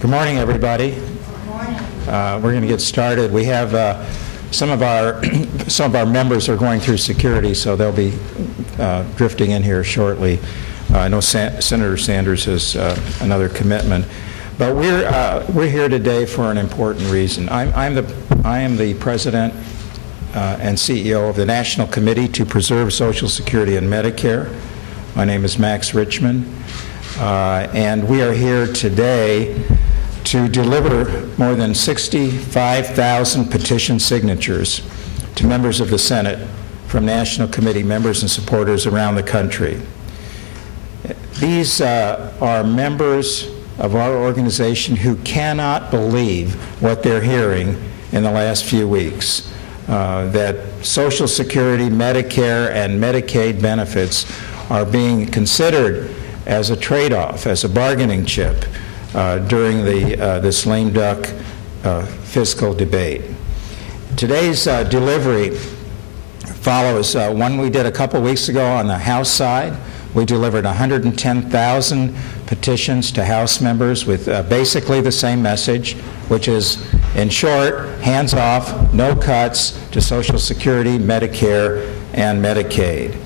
Good morning, everybody. Good morning. We're going to get started. We have some of our members are going through security, so they'll be drifting in here shortly. I know Senator Sanders has another commitment, but we're here today for an important reason. I am the president and CEO of the National Committee to Preserve Social Security and Medicare. My name is Max Richmond, and we are here today to deliver more than 65,000 petition signatures to members of the Senate from National Committee members and supporters around the country. These are members of our organization who cannot believe what they're hearing in the last few weeks, that Social Security, Medicare, and Medicaid benefits are being considered as a trade-off, as a bargaining chip during this lame duck fiscal debate. Today's delivery follows one we did a couple weeks ago on the House side. We delivered 110,000 petitions to House members with basically the same message, which is, in short, hands off, no cuts to Social Security, Medicare, and Medicaid.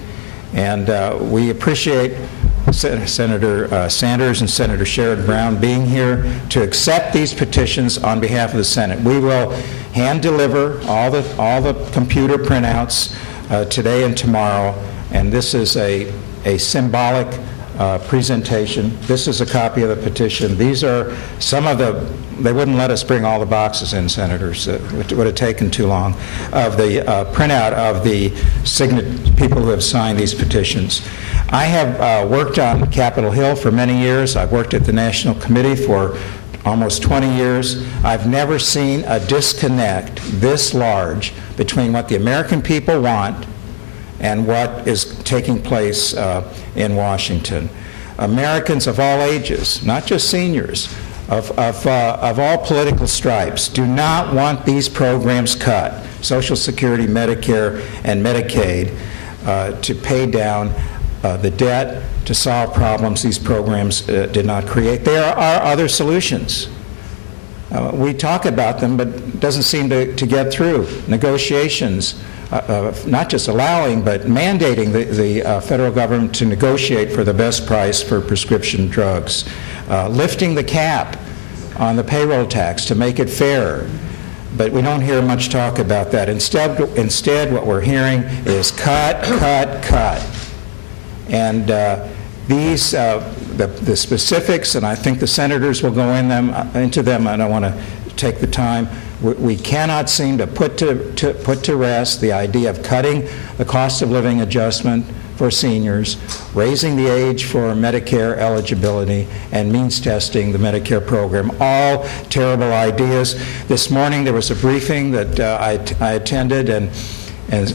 And we appreciate Senator Sanders and Senator Sherrod Brown being here to accept these petitions on behalf of the Senate. We will hand deliver all the computer printouts today and tomorrow, and this is a symbolic presentation. This is a copy of the petition. These are some of they wouldn't let us bring all the boxes in, Senators. It would have taken too long, of the printout of the people who have signed these petitions. I have worked on Capitol Hill for many years. I've worked at the National Committee for almost 20 years. I've never seen a disconnect this large between what the American people want and what is taking place in Washington. Americans of all ages, not just seniors, of all political stripes, do not want these programs cut, Social Security, Medicare, and Medicaid, to pay down the debt, to solve problems these programs did not create. There are other solutions. We talk about them, but it doesn't seem to get through. Negotiations, not just allowing, but mandating the federal government to negotiate for the best price for prescription drugs. Lifting the cap on the payroll tax to make it fair. But we don't hear much talk about that. Instead, what we're hearing is cut, cut, cut. And the specifics, and I think the senators will go into them. I don't want to take the time. We cannot seem to put to rest the idea of cutting the cost of living adjustment for seniors, raising the age for Medicare eligibility, and means testing the Medicare program. All terrible ideas. This morning there was a briefing that I attended, and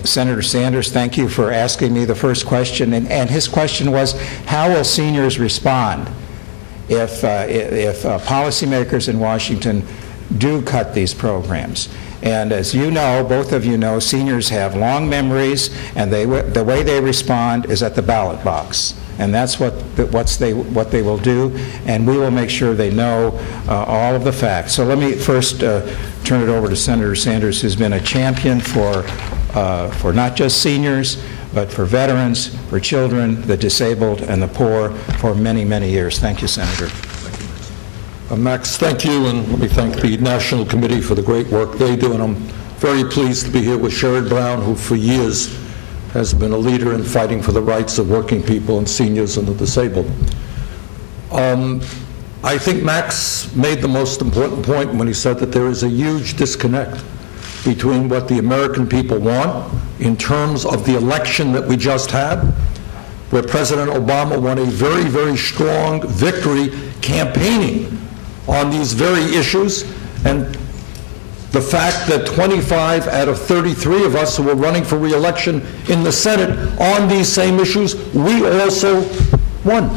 Senator Sanders, thank you for asking me the first question. And his question was, how will seniors respond if policymakers in Washington do cut these programs? And as you know, both of you know, seniors have long memories, and the way they respond is at the ballot box. And that's what they will do, and we will make sure they know all of the facts. So let me first turn it over to Senator Sanders, who's been a champion for not just seniors, but for veterans, for children, the disabled, and the poor for many, many years. Thank you, Senator. Max, thank you, and let me thank the National Committee for the great work they do, and I'm very pleased to be here with Sherrod Brown, who for years has been a leader in fighting for the rights of working people and seniors and the disabled. I think Max made the most important point when he said that there is a huge disconnect between what the American people want in terms of the election that we just had, where President Obama won a very, very strong victory campaigning on these very issues, and the fact that 25 out of 33 of us who were running for re-election in the Senate on these same issues, we also won.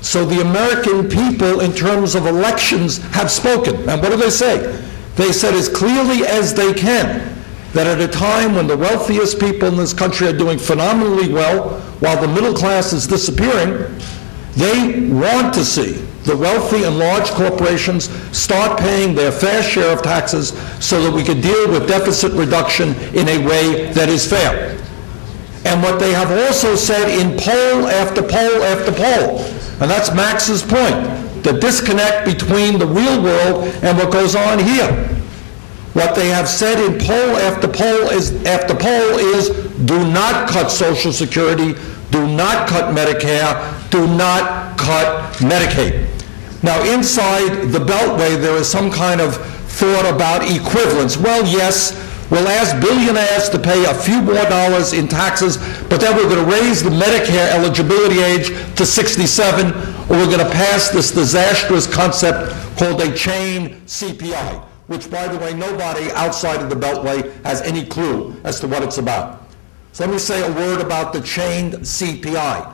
So the American people, in terms of elections, have spoken. And what do they say? They said as clearly as they can that at a time when the wealthiest people in this country are doing phenomenally well, while the middle class is disappearing, they want to see the wealthy and large corporations start paying their fair share of taxes so that we can deal with deficit reduction in a way that is fair. And what they have also said in poll after poll after poll, and that's Max's point, the disconnect between the real world and what goes on here. What they have said in poll after poll is do not cut Social Security, do not cut Medicare, do not cut Medicaid. Now, inside the Beltway, there is some kind of thought about equivalence. Well, yes, we'll ask billionaires to pay a few more dollars in taxes, but then we're going to raise the Medicare eligibility age to 67, or we're going to pass this disastrous concept called a chain CPI, which, by the way, nobody outside of the Beltway has any clue as to what it's about. So let me say a word about the chained CPI.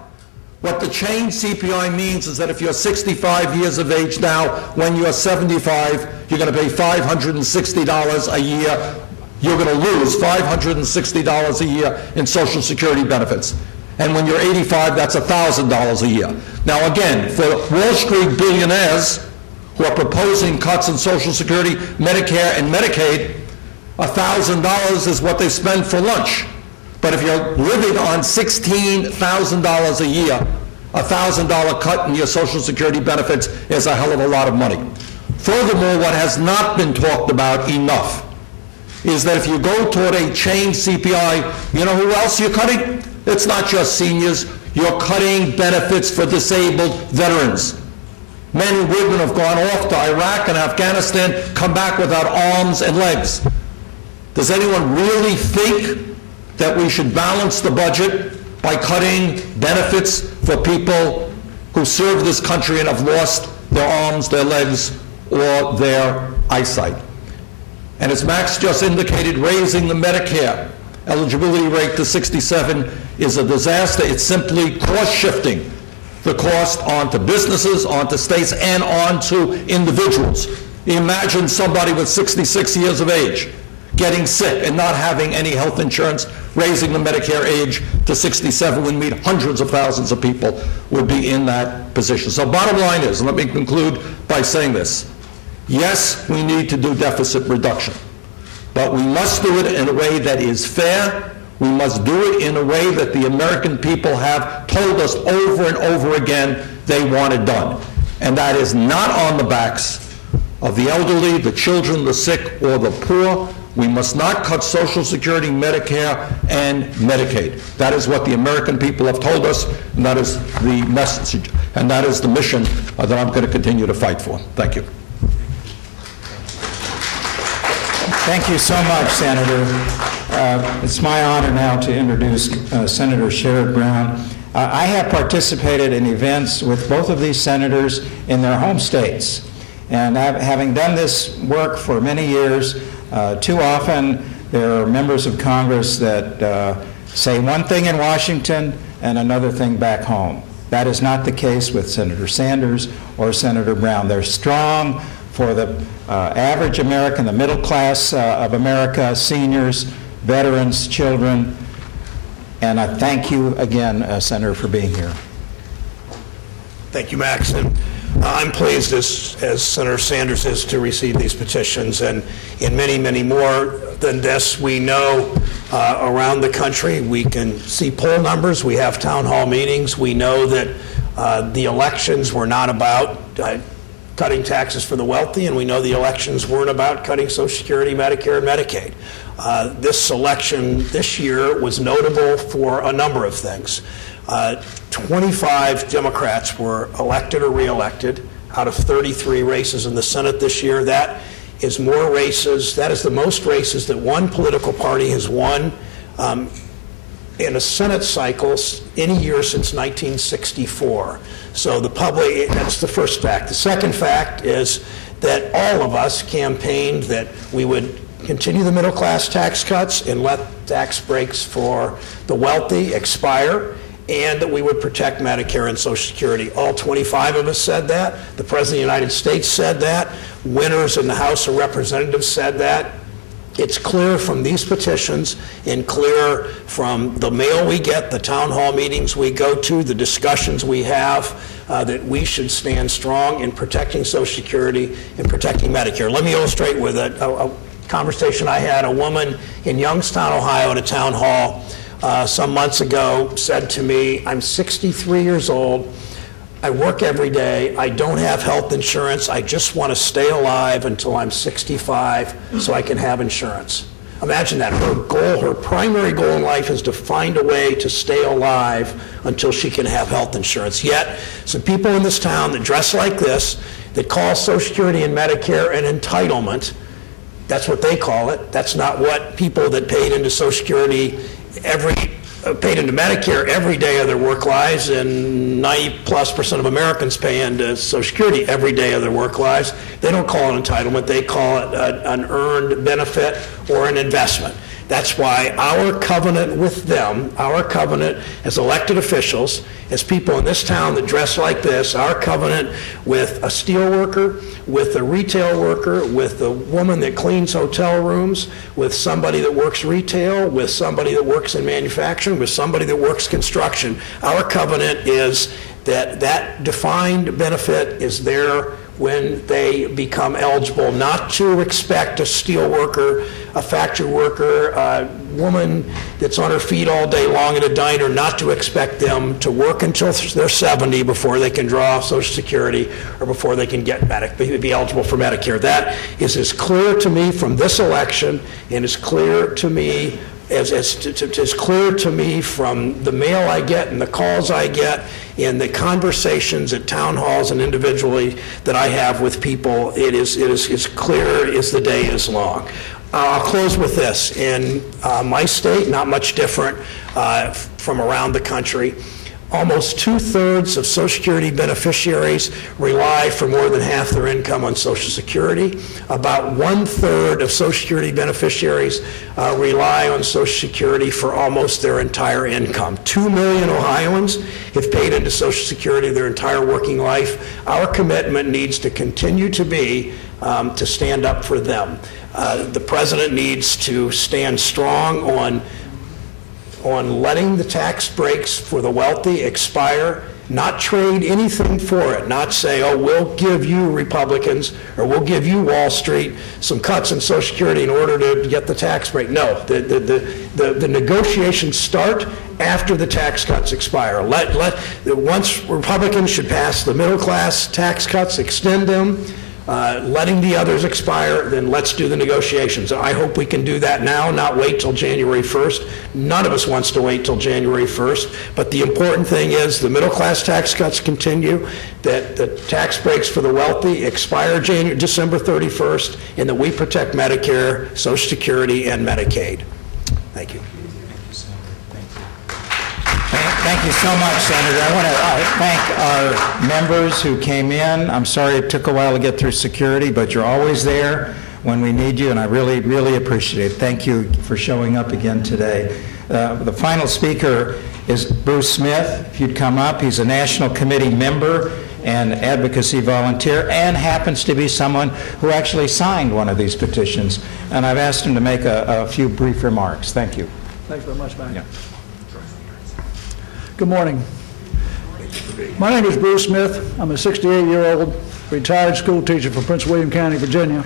What the chained CPI means is that if you're 65 years of age now, when you're 75, you're going to pay $560 a year. You're going to lose $560 a year in Social Security benefits. And when you're 85, that's $1,000 a year. Now again, for Wall Street billionaires who are proposing cuts in Social Security, Medicare, and Medicaid, $1,000 is what they spend for lunch. But if you're living on $16,000 a year, a $1,000 cut in your Social Security benefits is a hell of a lot of money. Furthermore, what has not been talked about enough is that if you go toward a chain CPI, you know who else you're cutting? It's not just seniors. You're cutting benefits for disabled veterans. Men and women have gone off to Iraq and Afghanistan, come back without arms and legs. Does anyone really think that we should balance the budget by cutting benefits for people who serve this country and have lost their arms, their legs, or their eyesight? And as Max just indicated, raising the Medicare eligibility rate to 67 is a disaster. It's simply cost-shifting the cost onto businesses, onto states, and onto individuals. Imagine somebody with 66 years of age getting sick and not having any health insurance. Raising the Medicare age to 67 would mean hundreds of thousands of people would be in that position. So bottom line is, and let me conclude by saying this, yes, we need to do deficit reduction, but we must do it in a way that is fair. We must do it in a way that the American people have told us over and over again they want it done. And that is not on the backs of the elderly, the children, the sick, or the poor. We must not cut Social Security, Medicare, and Medicaid. That is what the American people have told us, and that is the message, and that is the mission that I'm going to continue to fight for. Thank you. Thank you so much, Senator. It's my honor now to introduce Senator Sherrod Brown. I have participated in events with both of these senators in their home states. And having done this work for many years, too often there are members of Congress that say one thing in Washington and another thing back home. That is not the case with Senator Sanders or Senator Brown. They're strong for the average American, the middle class of America, seniors, veterans, children. And I thank you again, Senator, for being here. Thank you, Max. And I'm pleased, as Senator Sanders is, to receive these petitions, and in many, many more than this. We know around the country, we can see poll numbers, we have town hall meetings, we know that the elections were not about cutting taxes for the wealthy, and we know the elections weren't about cutting Social Security, Medicare, and Medicaid. This election this year was notable for a number of things. 25 Democrats were elected or re-elected out of 33 races in the Senate this year. That is more races, that is the most races that one political party has won in a Senate cycle any year since 1964. So the public, that's the first fact. The second fact is that all of us campaigned that we would continue the middle class tax cuts and let tax breaks for the wealthy expire, and that we would protect Medicare and Social Security. All 25 of us said that. The President of the United States said that. Winners in the House of Representatives said that. It's clear from these petitions and clear from the mail we get, the town hall meetings we go to, the discussions we have that we should stand strong in protecting Social Security and protecting Medicare. Let me illustrate with a conversation I had. A woman in Youngstown, Ohio, at a town hall some months ago said to me, "I'm 63 years old. I work every day. I don't have health insurance. I just want to stay alive until I'm 65 so I can have insurance." Imagine that. Her goal, her primary goal in life is to find a way to stay alive until she can have health insurance. Yet, some people in this town that dress like this, that call Social Security and Medicare an entitlement, that's what they call it. That's not what people that paid into Social Security paid into Medicare every day of their work lives, and 90+% of Americans pay into Social Security every day of their work lives. They don't call it entitlement. They call it an earned benefit or an investment. That's why our covenant with them, our covenant as elected officials, as people in this town that dress like this, our covenant with a steel worker, with a retail worker, with a woman that cleans hotel rooms, with somebody that works retail, with somebody that works in manufacturing, with somebody that works construction. Our covenant is that that defined benefit is there when they become eligible, not to expect a steel worker, a factory worker, a woman that's on her feet all day long in a diner, not to expect them to work until they're 70 before they can draw Social Security or before they can be eligible for Medicare. That is as clear to me from this election and as clear to me as clear to me from the mail I get and the calls I get and the conversations at town halls and individually that I have with people. It is as clear as the day is long. I'll close with this. In my state, not much different from around the country, almost 2/3 of Social Security beneficiaries rely for more than half their income on Social Security. About 1/3 of Social Security beneficiaries rely on Social Security for almost their entire income. 2 million Ohioans have paid into Social Security their entire working life. Our commitment needs to continue to be to stand up for them. The president needs to stand strong on letting the tax breaks for the wealthy expire, not trade anything for it, not say, oh, we'll give you Republicans or we'll give you Wall Street some cuts in Social Security in order to get the tax break. No, the negotiations start after the tax cuts expire. Once Republicans should pass the middle class tax cuts, extend them, letting the others expire, then let's do the negotiations. I hope we can do that now, not wait till January 1st. None of us wants to wait till January 1st, but the important thing is the middle class tax cuts continue, that the tax breaks for the wealthy expire December 31st, and that we protect Medicare, Social Security, and Medicaid. Thank you. Thank you so much, Senator. I want to thank our members who came in. I'm sorry it took a while to get through security, but you're always there when we need you, and I really, really appreciate it. Thank you for showing up again today. The final speaker is Bruce Smith. If you'd come up, he's a National Committee member and advocacy volunteer, and happens to be someone who actually signed one of these petitions. And I've asked him to make a few brief remarks. Thank you. Thanks very much, Matt. Yeah. Good morning. My name is Bruce Smith. I'm a 68-year-old retired school teacher from Prince William County, Virginia.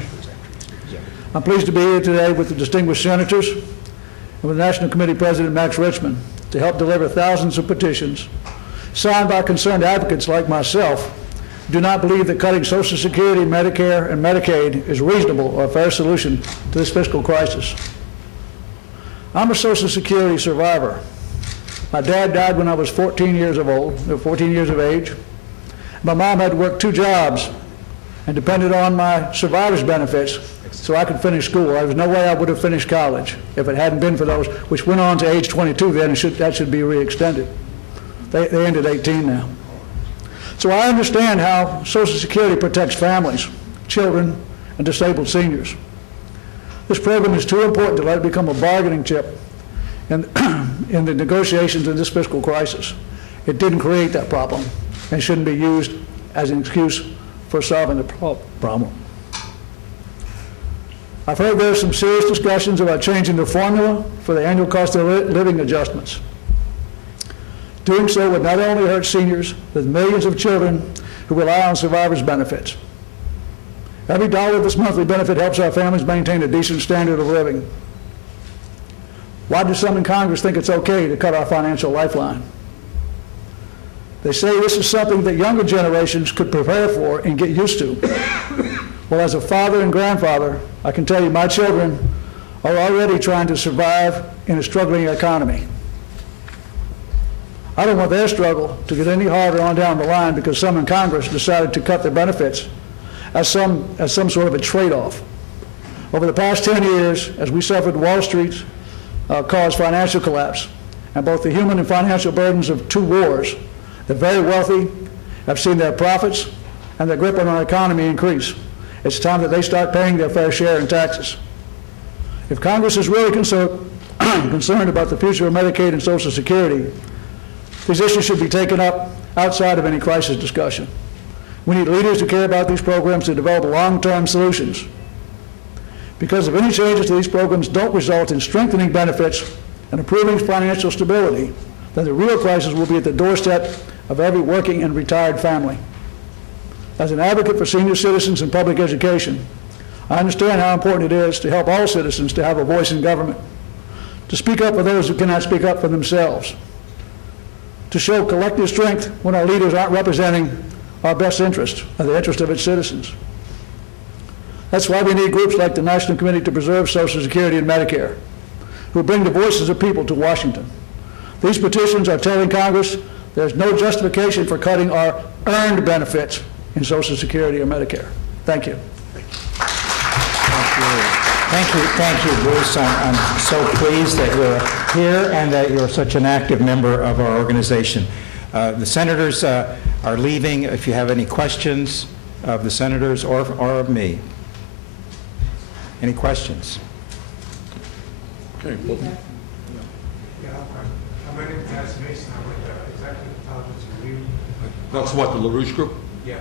I'm pleased to be here today with the distinguished senators and with National Committee President Max Richmond to help deliver thousands of petitions signed by concerned advocates like myself who do not believe that cutting Social Security, Medicare, and Medicaid is reasonable or a fair solution to this fiscal crisis. I'm a Social Security survivor. My dad died when I was 14 years of age. My mom had to work 2 jobs and depended on my survivor's benefits so I could finish school. There was no way I would have finished college if it hadn't been for those, which went on to age 22 then, and that should be re-extended. They ended 18 now. So I understand how Social Security protects families, children, and disabled seniors. This program is too important to let it become a bargaining chip in the negotiations in this fiscal crisis. It didn't create that problem and shouldn't be used as an excuse for solving the problem. I've heard there are some serious discussions about changing the formula for the annual cost of living adjustments. Doing so would not only hurt seniors, but millions of children who rely on survivors' benefits. Every dollar of this monthly benefit helps our families maintain a decent standard of living. Why do some in Congress think it's okay to cut our financial lifeline? They say this is something that younger generations could prepare for and get used to. Well, as a father and grandfather, I can tell you my children are already trying to survive in a struggling economy. I don't want their struggle to get any harder on down the line because some in Congress decided to cut their benefits as some sort of a trade-off. Over the past 10 years, as we suffered Wall Street's caused financial collapse and both the human and financial burdens of two wars, the very wealthy have seen their profits and their grip on our economy increase. It's time that they start paying their fair share in taxes. If Congress is really concerned about the future of Medicaid and Social Security, these issues should be taken up outside of any crisis discussion. We need leaders who care about these programs to develop long-term solutions. Because if any changes to these programs don't result in strengthening benefits and improving financial stability, then the real crisis will be at the doorstep of every working and retired family. As an advocate for senior citizens and public education, I understand how important it is to help all citizens to have a voice in government, to speak up for those who cannot speak up for themselves, to show collective strength when our leaders aren't representing our best interest or the interest of its citizens. That's why we need groups like the National Committee to Preserve Social Security and Medicare, who bring the voices of people to Washington. These petitions are telling Congress there's no justification for cutting our earned benefits in Social Security or Medicare. Thank you. Thank you, Bruce. I'm so pleased that you're here and that you're such an active member of our organization. The senators are leaving. If you have any questions of the senators or of me. Any questions? Okay. Well, My name is Dennis Mason. I'm with the Executive Intelligence Review. that's what, the LaRouche Group? Yeah.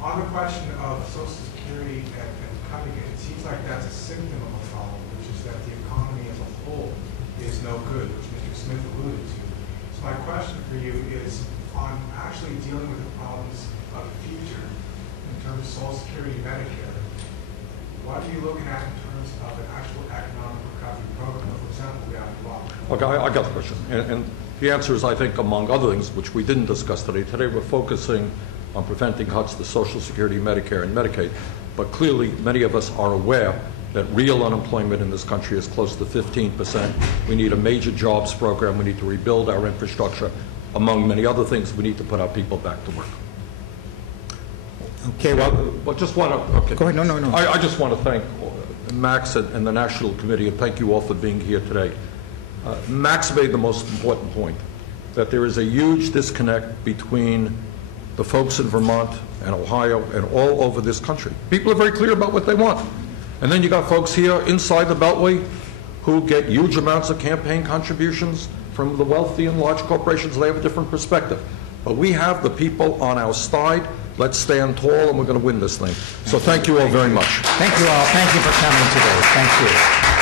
On the question of Social Security and cutting it, it seems like that's a symptom of a problem, which is that the economy as a whole is no good, which Mr. Smith alluded to. So my question for you is on actually dealing with the problems of the future in terms of Social Security and Medicare, what are you looking at in terms of an actual economic recovery program? For example, we have a law. Okay, I got the question. And the answer is, I think, among other things, which we didn't discuss today. Today we're focusing on preventing cuts to Social Security, Medicare, and Medicaid. But clearly, many of us are aware that real unemployment in this country is close to 15%. We need a major jobs program. We need to rebuild our infrastructure. Among many other things, we need to put our people back to work. Okay, well, But just want to, okay. Go ahead. No. I just want to thank Max and the National Committee, and thank you all for being here today. Max made the most important point, that there is a huge disconnect between the folks in Vermont and Ohio and all over this country. People are very clear about what they want. And then you got folks here inside the Beltway who get huge amounts of campaign contributions from the wealthy and large corporations. They have a different perspective. But we have the people on our side. Let's stand tall, and we're going to win this thing. So thank you all very much. thank you all. Thank you for coming today. Thank you.